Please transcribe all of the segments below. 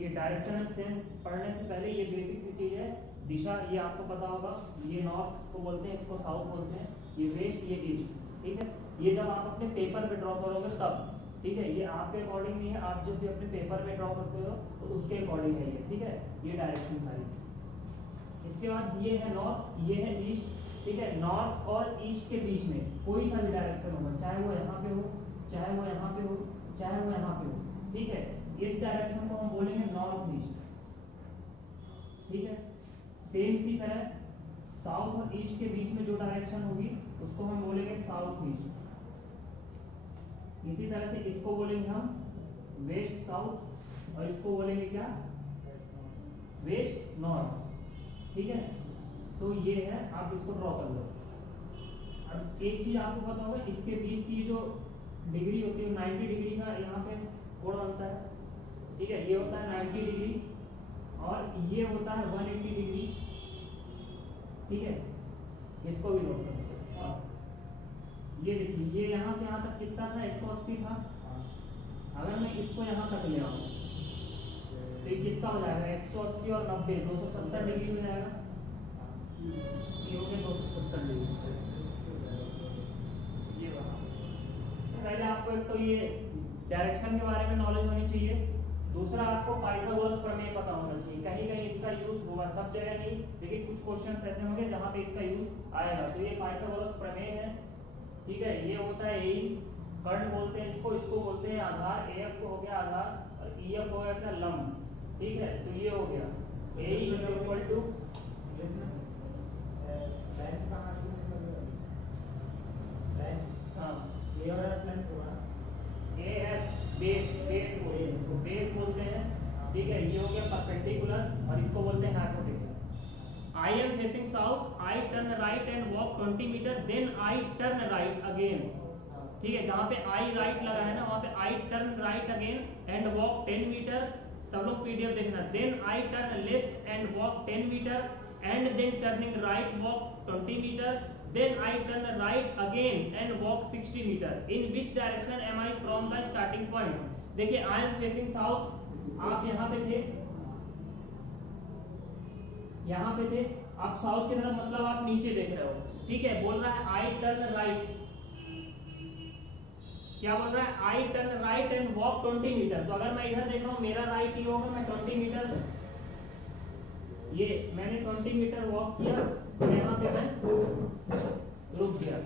ठीक है, direction and sense पढ़ने से पहले ये बेसिक सी चीज है। दिशा ये आपको पता होगा, ये नॉर्थ को बोलते हैं, इसको साउथ बोलते हैं, ये वेस्ट, ये ईस्ट। ठीक है, ये जब आप अपने पेपर पे ड्रॉ करोगे तब, ठीक है, ये आपके अकॉर्डिंग नहीं है, आप जब भी अपने पेपर में ड्रॉ करते हो तो उसके अकॉर्डिंग है ये। ठीक है, ये डायरेक्शन सारी। इसके बाद ये है नॉर्थ, ये है ईस्ट। ठीक है, नॉर्थ और ईस्ट के बीच में कोई सा भी डायरेक्शन होगा, चाहे वो यहाँ पे हो, चाहे वो यहाँ पे हो, चाहे वो यहाँ पे हो। ठीक है, इस डायरेक्शन को हम बोलेंगे नॉर्थ ईस्ट। ठीक है, सेम इसी तरह साउथ और ईस्ट के बीच में जो डायरेक्शन होगी उसको हम बोलेंगे साउथ ईस्ट। इसी तरह से इसको बोलेंगे हम वेस्ट साउथ, और इसको बोलेंगे क्या, वेस्ट नॉर्थ। ठीक है, तो ये है, आप इसको ड्रॉ कर लो। अब एक चीज आपको पता होगा, इसके बीच की जो डिग्री होती है 90 डिग्री का यहाँ पे कोण बनता है। ठीक है, ये होता है 90 डिग्री और ये होता है 180 डिग्री। ठीक है, इसको भी नोट करो। ये देखिए, ये यहाँ से यहाँ तक कितना था, 180 था। अगर मैं इसको यहाँ तक ले आऊँ तो ये कितना हो जाएगा, 180 और 90 270 डिग्री हो जाएगा। ये हो गया 270 डिग्री। ये वहाँ पहले आपको एक तो ये डायरेक्शन के बारे में नॉलेज होनी चाहिए, दूसरा आपको पाइथागोरस प्रमेय पता होना चाहिए। कहीं कहीं इसका यूज होगा, सब जगह नहीं, लेकिन कुछ क्वेश्चंस ऐसे होंगे जहाँ पे इसका यूज आएगा। तो ये पाइथागोरस प्रमेय है। ठीक है, ये होता है ए, कर्ण बोलते हैं इसको, इसको बोलते हैं आधार। एफ को हो गया आधार और ईएफ हो गया क्या, लंब। ठीक है, तो ये हो गया ए इज इक्वल टू बेस बोलते हैं। ठीक है, ये हो गया परपेंडिकुलर और इसको बोलते हैं hypotenuse. I am facing south, I turn right and walk 20 meter, then I turn right again। ठीक है, जहाँ पे I right लगा है ना, वहाँ पे I turn right again and walk 10 meter। सब लोग पीडीएफ देखना। Then I turn left and walk 10 meter and then turning right walk 20 meter। Then I turn right again and walk 60 meter। In which direction am I from the starting point? देखिए, I am facing south, आप यहाँ पे थे, यहाँ पे थे, आप south की तरफ, मतलब आप नीचे देख रहे हो। ठीक है, बोल रहा है आई टर्न राइट, क्या बोल रहा है, I turn right and walk 20 metre. तो अगर मैं इधर देख रहा हूँ, मेरा राइट ये होगा, मैं 20 मीटर, ये मैंने 20 मीटर वॉक किया, तो यहाँ पे मैं रुक गया।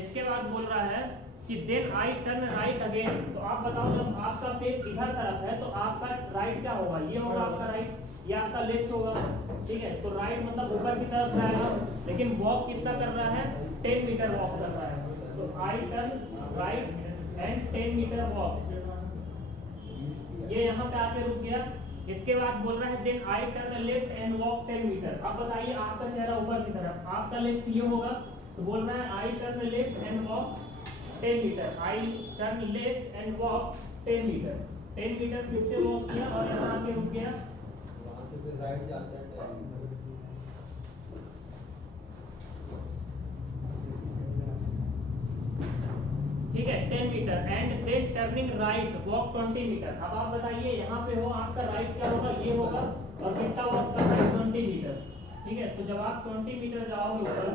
इसके बाद बोल रहा है कि then I turn right again. तो आप बताओ, जब आपका फेस इधर तरफ है तो आपका राइट क्या होगा, ये होगा आपका राइट, ये आपका लेफ्ट होगा। ठीक है, तो राइट मतलब ऊपर की तरफ जाएगा, लेकिन वॉक कितना कर रहा है, 10 मीटर वॉक कर रहा है। तो I turn right and 10 metre walk, ये यहाँ पे आके रुक गया। इसके बाद बोल रहा है then I turn left and walk 10 metre. अब बताइए, आपका चेहरा ऊपर की तरफ, आपका लेफ्ट ये होगा, तो बोल रहा है I turn left and walk 10 metre. I turn left and walk 10 metre. 10 metre फिर से वॉक किया और यहाँ आके रुक गया। राइट जाता है, ठीक है, 10 metre and then turning right walk 20 metre. अब आप बताइए, यहाँ पे हो, आपका राइट क्या होगा, ये होगा, और कितना वॉक कर रहा है, 20 मीटर। ठीक है, तो जब आप 20 मीटर जाओगे ऊपर,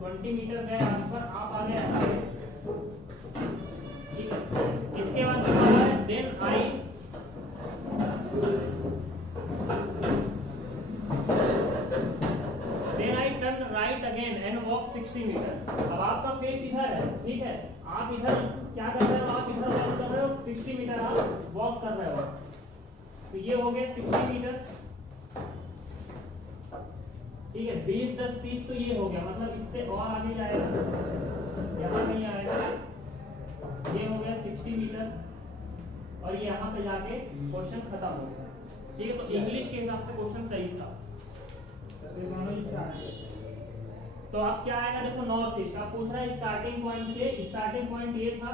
20 मीटर गए आप पर, आप आ गए। ठीक है, इसके बाद क्या होगा, then I turn right again and walk 60 metre. अब आपका फेस इधर है, ठीक है, आप इधर क्या कर रहे हो, आप इधर वॉक कर रहे हो, 60 मीटर आप वॉक कर रहे हो। तो ये हो गया 60 मीटर। ठीक है, 20 10 30 तो ये हो गया, मतलब इससे और आगे जाएगा, यहाँ नहीं आएगा। ये हो गया 60 मीटर और ये यहाँ पे जाके क्वेश्चन खत्म हो गया। ठीक है, तो इंग्लिश के हिसाब से क्वेश्चन सही था। तो अब क्या आएगा, देखो नॉर्थ ईस्ट। अब पूछ रहा है स्टार्टिंग पॉइंट से, स्टार्टिंग पॉइंट ये था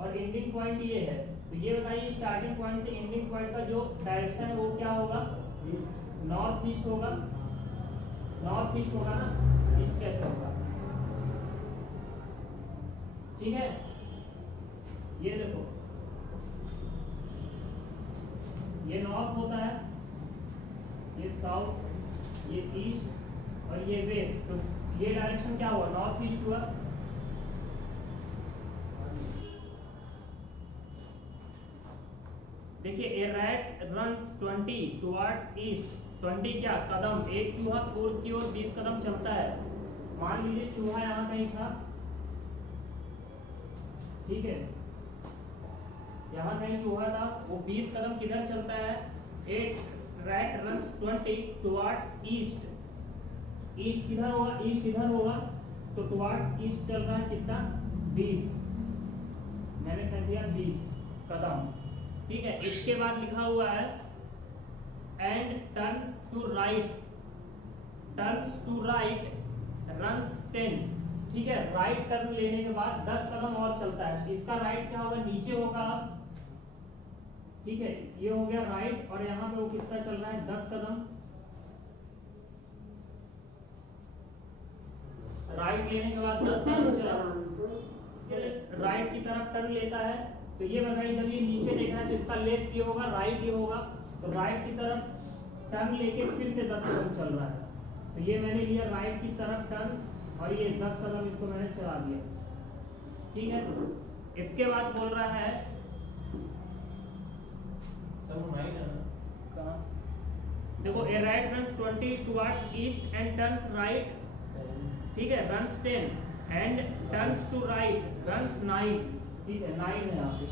और एंडिंग पॉइंट ये है। तो ये बताइए, स्टार्टिंग पॉइंट से एंडिंग पॉइंट का जो डायरेक्शन है वो क्या होगा, नॉर्थ ईस्ट होगा। नॉर्थ ईस्ट होगा ना, ईस्ट कैसे होगा। ठीक है, ये देखो नॉर्थ होता है, ये साउथ, ये ईस्ट और ये वेस्ट, तो ये डायरेक्शन क्या हुआ, नॉर्थ ईस्ट हुआ। देखिए ए रैट रन्स 20 टुवर्ड्स ईस्ट, 20 क्या कदम, एक चूहा पूर्व की ओर 20 कदम चलता है। मान लीजिए चूहा यहाँ कहीं था, ठीक है, यहाँ कहीं चूहा था, वो 20 कदम किधर चलता है, एक rat runs 20 towards east, east किधर होगा, ईस्ट इधर होगा, तो टुवर्ड्स ईस्ट चल रहा है कितना, 20, मैंने कह दिया 20 कदम, ठीक है। इसके बाद लिखा हुआ है and turns to right, turns to right runs 10, ठीक है, राइट टर्न लेने के बाद 10 कदम और चलता है। इसका राइट क्या होगा, नीचे होगा, ठीक है, ये हो गया राइट, और यहाँ पे वो कितना चल रहा है, 10 कदम, राइट लेने के बाद 10 कदम चला, राइट की तरफ टर्न लेता है। तो ये बताइए जब ये नीचे देख रहा है तो इसका लेफ्ट ये होगा, राइट ये होगा, तो राइट की तरफ टर्न लेके फिर से 10 कदम चल रहा है, तो ये मैंने लिया राइट की तरफ टर्न, और ये 10 कदम इसको मैंने चला दिया, ठीक है। इसके बाद बोल रहा है कहाँ, देखो a right runs 20 towards east and turns right, ठीक है, runs 10 and turns to right runs 9, ठीक है, 9 है यहाँ पे,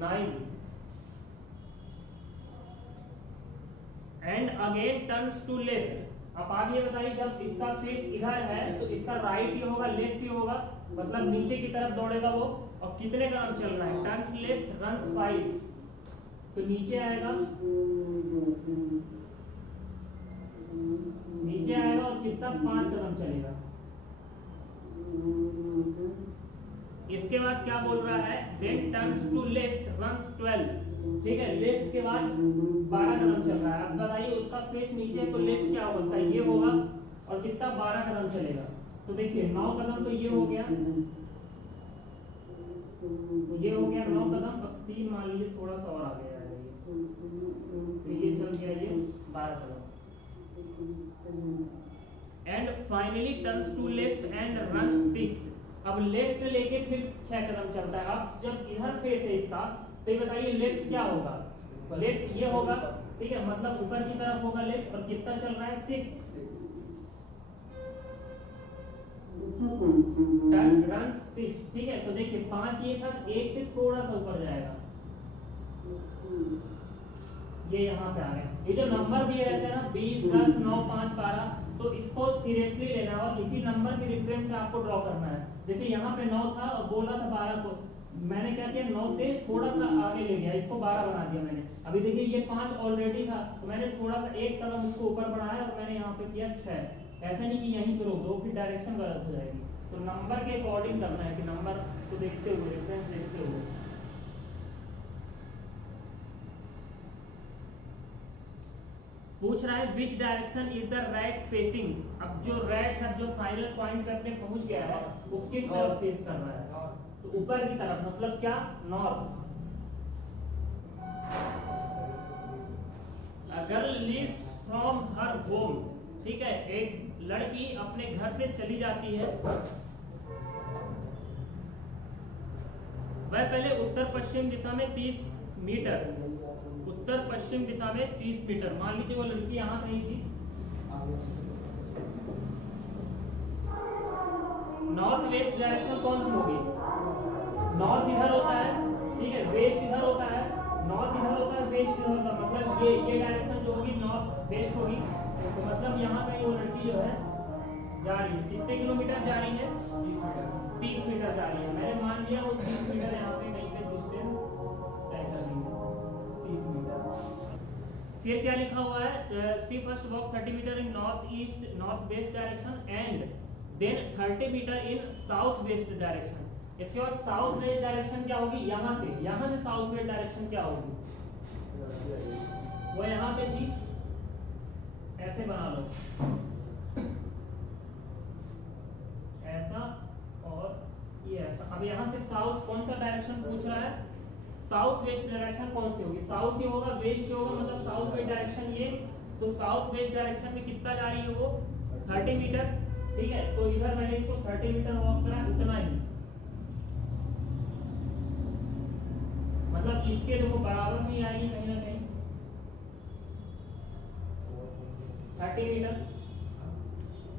9 and again turns to left. अब आप ये बताइए जब इसका फेस इधर है तो इसका राइट ही होगा, लेफ्ट ही होगा, मतलब नीचे की तरफ दौड़ेगा वो, और कितने कदम चल रहा है, टर्न्स लेफ्ट रन्स 5, तो नीचे आएगा, नीचे आएगा और कितना 5 कदम चलेगा। इसके बाद क्या बोल रहा है, then turns to left runs 12, ठीक है, लेफ्ट के बाद 12 कदम चल रहा है। अब बताइए उसका फेस नीचे है तो लेफ्ट क्या होगा, उसका ये होगा, और कितना 12 कदम चलेगा, तो देखिए 9 कदम तो ये हो गया, ये हो गया 9 कदम, अब 3 मान लीजिए थोड़ा सा और आगे आएगा ये, तो ये चल गया ये 12 कदम, and finally turns to left and run 6। अब लेफ्ट लेके फिर 6 कदम चलता है। अब जब इधर फेस है इसका, तो ये बताइए लेफ्ट क्या होगा, लेफ्ट ये होगा, ठीक है, मतलब ऊपर की तरफ होगा लेफ्ट, और कितना चल रहा है 6, रन 6, ठीक है। तो देखिए 5 ये था, 1 से थोड़ा सा ऊपर जाएगा, ये यहाँ पे आ गया। ये जो नंबर दिए रहते हैं ना 20, 10, 9, 5, 12, तो इसको सीरियसली लेना है और इसी नंबर के रेफरेंस से आपको ड्रॉ करना है। देखिए यहाँ पे 9 था और बोला था 12 को, मैंने क्या किया 9 से थोड़ा सा आगे ले गया, इसको 12 बना दिया मैंने। अभी देखिए ये 5 ऑलरेडी था, तो मैंने थोड़ा सा 1 कदम उसको ऊपर बढ़ाया और मैंने यहाँ पे किया 6। ऐसा नहीं कि यहीं पे रोक दो, फिर डायरेक्शन गलत हो जाएगी। तो नंबर के अकॉर्डिंग करना है कि नंबर को देखते हुए, रेफरेंस देखते हुए। पूछ रहा है which direction is the rat facing. अब जो रैट है जो फाइनल पॉइंट पे अपने पहुंच गया है उसके तरफ फेस कर रहा है, तो ऊपर की तरफ, मतलब क्या, north. A girl leaves from her home, ठीक है, एक लड़की अपने घर से चली जाती है, वह पहले उत्तर पश्चिम दिशा में 30 मीटर, उत्तर पश्चिम दिशा में 30 मीटर, मान लीजिए वो लड़की यहाँ कहीं थी, नॉर्थ वेस्ट डायरेक्शन कौन सी होगी, नॉर्थ इधर होता है, ठीक है, वेस्ट इधर होता है, नॉर्थ इधर होता है, वेस्ट इधर होता है, मतलब ये डायरेक्शन जो होगी नॉर्थ वेस्ट होगी। तो मतलब यहाँ कहीं वो लड़की जो है जा रही है, कितने किलोमीटर जा रही है, 30 मीटर जा रही है। मैंने मान लिया वो 30 मीटर यहाँ पे कहीं पे डिस्टेंस तय कर दी है, 30 मीटर। फिर क्या लिखा हुआ है, see first walk 30 metre in north east north west direction and then 30 metre in south west direction. इसके बाद साउथ वेस्ट डायरेक्शन क्या होगी, यहाँ से साउथ वेस्ट डायरेक्शन क्या होगी, वो यहाँ पे थी, ऐसे बना लो, ऐसा और ये ऐसा, अब यहाँ से साउथ कौन सा डायरेक्शन पूछ रहा है, साउथ वेस्ट डायरेक्शन कौन सी होगी, साउथ ही होगा, वेस्ट ही होगा, मतलब साउथ वेस्ट डायरेक्शन ये, तो साउथ वेस्ट डायरेक्शन में कितना जा रही है वो 30 मीटर, ठीक है। तो इधर मैंने इसको 30 मीटर वॉक करा, उतना ही, मतलब इसके देखो बराबर नहीं आएगी कहीं ना कहीं 30 मीटर।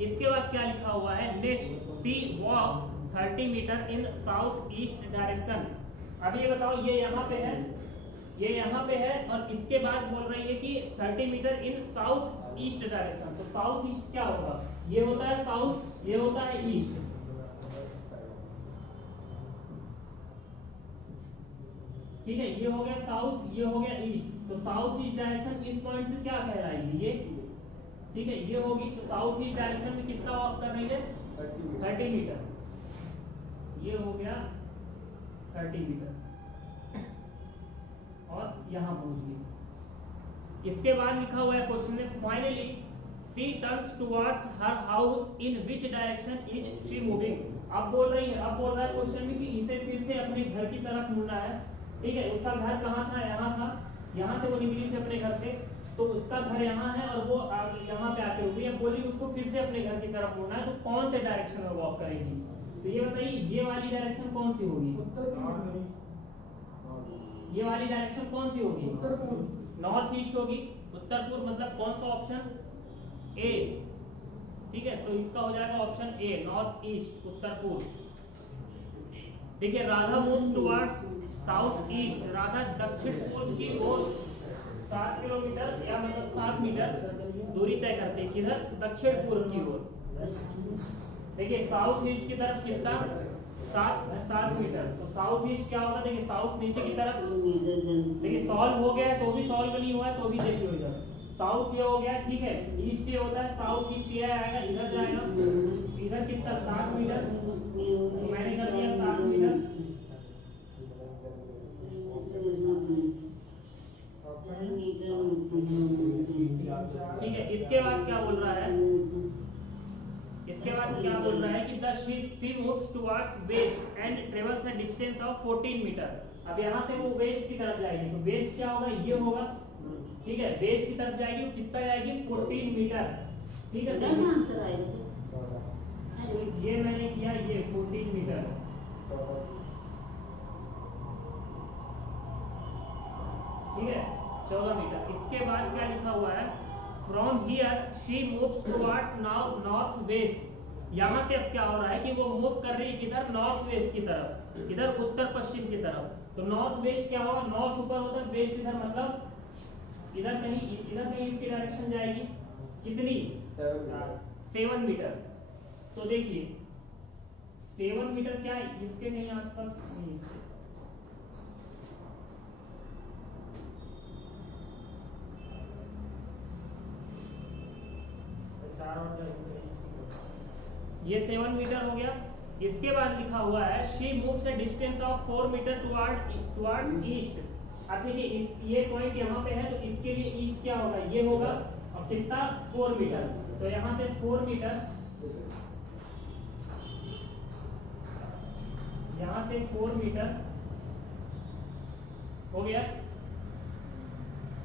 इसके बाद क्या लिखा हुआ है, next C walks 30 metre in south east direction. अब ये बताओ, ये यहाँ पे है, ये यहाँ पे है, और इसके बाद बोल रही है कि 30 metre in south east direction. तो साउथ ईस्ट क्या होगा, ये होता है साउथ, ये होता है ईस्ट, ठीक है, ये हो गया साउथ, ये हो गया ईस्ट। तो साउथ ईस्ट डायरेक्शन इस पॉइंट से क्या कहलाएगी, ये, ठीक है, ये होगी। तो साउथ ईस्ट डायरेक्शन में कितना वॉक कर रही है 30 मीटर, ये हो गया 30 मीटर, और यहां पहुंच गई। इसके बाद लिखा हुआ है क्वेश्चन में, finally she turns towards her house in which direction is she moving. अब बोल रही है, अब बोल रहा है क्वेश्चन में कि इसे फिर से अपने घर की तरफ मुड़ना है, ठीक है। उसका घर कहाँ था, यहाँ था, यहाँ से वो निकली थी अपने घर से, तो उसका घर यहाँ है और वो यहाँ पे आके रुकी है, बोली उसको फिर से अपने घर की तरफ मुड़ना है, तो कौन से डायरेक्शन में वॉक करेगी। तो ये बताइए, ये वाली डायरेक्शन कौन सी होगी, ये वाली डायरेक्शन कौन सी होगी, नॉर्थ ईस्ट होगी, उत्तर पूर्व, मतलब कौन सा ऑप्शन, ए, ठीक है। तो इसका हो जाएगा ऑप्शन ए, नॉर्थ ईस्ट, उत्तर पूर्व। देखिए, Radha moves towards south east, Radha दक्षिण पूर्व की ओर 7 किलोमीटर या मतलब 7 मीटर दूरी तय करते हैं, किधर, दक्षिण पूर्व की ओर। देखिए साउथ ईस्ट की तरफ कितना, 7 मीटर। तो साउथ ईस्ट क्या होगा, देखिए साउथ नीचे की तरफ, देखिए सॉल्व हो गया है, तो भी सॉल्व नहीं हुआ है, तो भी देख लो इधर, साउथ ये हो गया, ठीक है, ईस्ट ये होता है, साउथ ईस्ट ये आएगा, इधर जाएगा, इधर कितना 7 मीटर, तो मैंने कर दिया 7 मीटर, ठीक है। इसके बाद क्या बोल रहा है, इसके बाद क्या बोल रहा है कि the she moves towards west and travels a distance of 14 metre. अब यहाँ से वो वेस्ट की तरफ जाएगी, तो वेस्ट क्या होगा, ये होगा, ठीक है, वेस्ट की तरफ जाएगी, कितना जाएगी 14 मीटर, ठीक है। तो ये मैंने किया, ये 14 मीटर, ठीक है, 14 मीटर। इसके बाद क्या लिखा हुआ है, from here she moves towards now north west. यहाँ से अब क्या हो रहा है कि वो मूव कर रही है किधर, नॉर्थ वेस्ट की तरफ, इधर उत्तर पश्चिम की तरफ। तो नॉर्थ वेस्ट क्या होगा, नॉर्थ ऊपर होता है, वेस्ट इधर, मतलब इधर कहीं इसकी डायरेक्शन जाएगी, कितनी 7 मीटर। तो देखिए 7 मीटर क्या है, इसके कहीं आसपास नहीं, ये 7 मीटर हो गया। इसके बाद लिखा हुआ है she moves a distance of 4 metre towards east. अब देखिए ये पॉइंट यहाँ पे है, तो इसके लिए ईस्ट क्या होगा, ये होगा, और कितना 4 मीटर। तो यहाँ से 4 मीटर, यहाँ से 4 मीटर हो गया।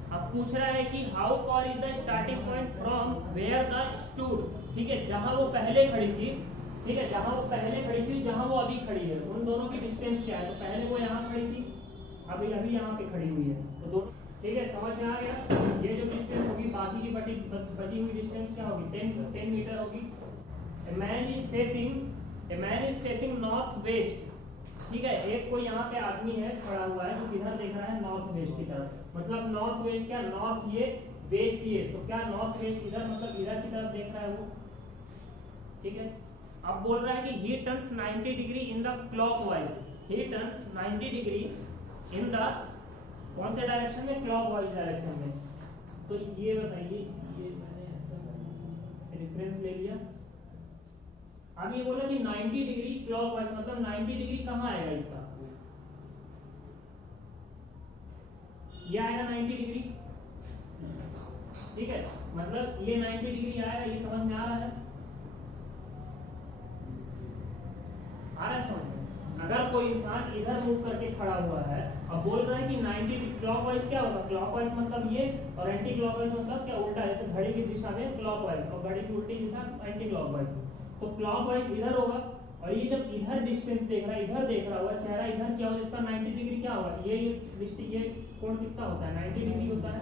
अब पूछ रहा है कि how far is the starting point from where the stood, ठीक है, जहां वो पहले खड़ी थी, ठीक है, जहां वो पहले खड़ी थी, जहां वो अभी खड़ी है, उन दोनों की डिस्टेंस क्या है। तो पहले वो यहाँ खड़ी थी, अभी यहाँ पे खड़ी हुई है, तो दोनों, ठीक है, समझ में आ गया। ये जो डिस्टेंस होगी, बाकी की बची हुई डिस्टेंस क्या होगी, 10 मीटर होगी। A man is facing north west, ठीक है, एक कोई यहाँ पे आदमी है खड़ा हुआ है, तो किधर देख रहा है, नॉर्थ वेस्ट की तरफ, मतलब नॉर्थ वेस्ट क्या, नॉर्थ ये, वेस्ट ये, तो क्या नॉर्थ वेस्ट इधर, मतलब इधर की तरफ देख रहा है वो, ठीक है। अब बोल रहा है कि he turns 90 degree in the clockwise, he turns 90 degree in the कौन से डायरेक्शन में, क्लॉकवाइज डायरेक्शन में। तो ये बताइए, ये मैंने ऐसा रेफरेंस ले लिया। अब ये बोला कि 90 डिग्री क्लॉकवाइज, मतलब 90 डिग्री कहाँ आएगा इसका, ये आएगा 90 डिग्री, ठीक है, मतलब ये 90 डिग्री आएगा, ये समझ में आ रहा है, समझ में। अगर कोई इंसान इधर मूव करके खड़ा हुआ है, अब बोल रहा है कि 90 क्लॉकवाइज क्या होगा, क्लॉकवाइज मतलब ये और एंटी क्लॉकवाइज मतलब क्या, उल्टा, जैसे घड़ी की दिशा में क्लॉकवाइज और घड़ी की उल्टी दिशा एंटी क्लॉकवाइज। तो क्लॉकवाइज इधर होगा, और ये जब इधर डिस्टेंस देख रहा है, इधर देख रहा हुआ चेहरा इधर, क्या होगा, इसका 90 डिग्री क्या होगा, ये कोण कितना होता है, 90 डिग्री होता है।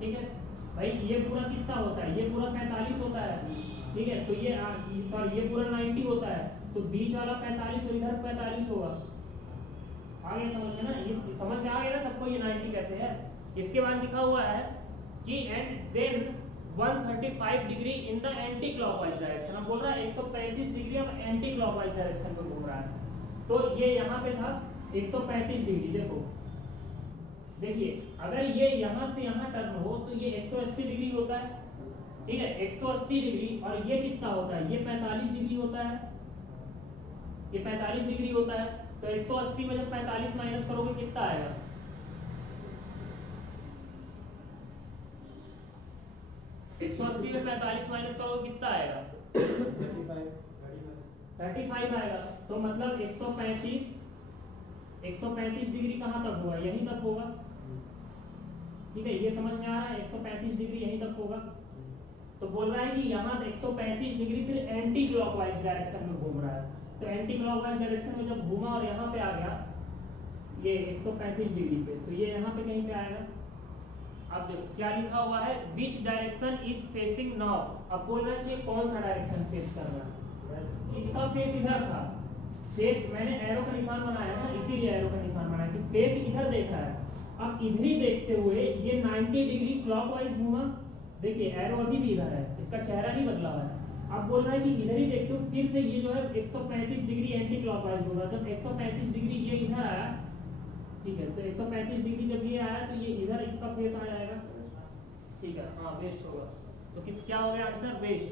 ठीक है भाई, ये पूरा कितना होता है, ये पूरा 45 होता है। ठीक है, तो ये सॉरी ये पूरा 90 होता है, तो बीच वाला 45 और इधर 45 होगा। आगे समझ में ना, ये समझ में आ गया ना सबको, ये 90 कैसे है। इसके बाद लिखा हुआ है कि and then 135 degree in the anti clockwise direction. अब बोल रहा है 135 डिग्री अब एंटी क्लॉकवाइज डायरेक्शन में घूम रहा है। तो ये यहाँ पे था 135 डिग्री। देखो देखिए, अगर ये यहाँ से यहाँ टर्न हो तो ये 180 डिग्री होता है। ठीक है, 180 डिग्री, और ये कितना होता है, ये 45 डिग्री होता है, ये 45 डिग्री होता है। तो 180 में जब 45 माइनस करोगे कितना आएगा, 180 में 45 माइनस करोगे कितना आएगा, 35 आएगा। तो मतलब 135 डिग्री कहां तक होगा, यहीं तक होगा। ठीक है, ये समझ में आ रहा है, 135 डिग्री यहीं तक होगा। तो बोल रहा है कि यहाँ 135 डिग्री फिर एंटी क्लॉकवाइज डायरेक्शन में घूम रहा है। तो एंटी क्लॉकवाइज डायरेक्शन में जब घूमा और यहाँ पे आ गया ये 135 डिग्री पे, तो ये यहाँ पे कहीं पे आएगा। अब देखो क्या लिखा हुआ है, which direction is facing now. अब बोल रहा है कि कौन सा डायरेक्शन फेस कर रहा है, इसका फेस इधर था, फेस मैंने एरो का निशान बनाया ना, इसीलिए एरो का निशान बनाया कि फेस इधर देख रहा है। अब इधर ही देखते हुए ये 90 डिग्री क्लॉकवाइज घूमा। देखिए एरो अभी भी इधर है, इसका चेहरा नहीं बदला हुआ है। अब बोल रहा है कि इधर ही देखते हो, फिर से ये जो है 135 डिग्री एंटी क्लॉकवाइज घूमा। जब 135 डिग्री ये इधर आया, ठीक है, तो 135 डिग्री जब ये आया तो ये इधर इसका फेस आ जाएगा। ठीक है, हाँ वेस्ट होगा। तो क्या हो गया आंसर, वेस्ट।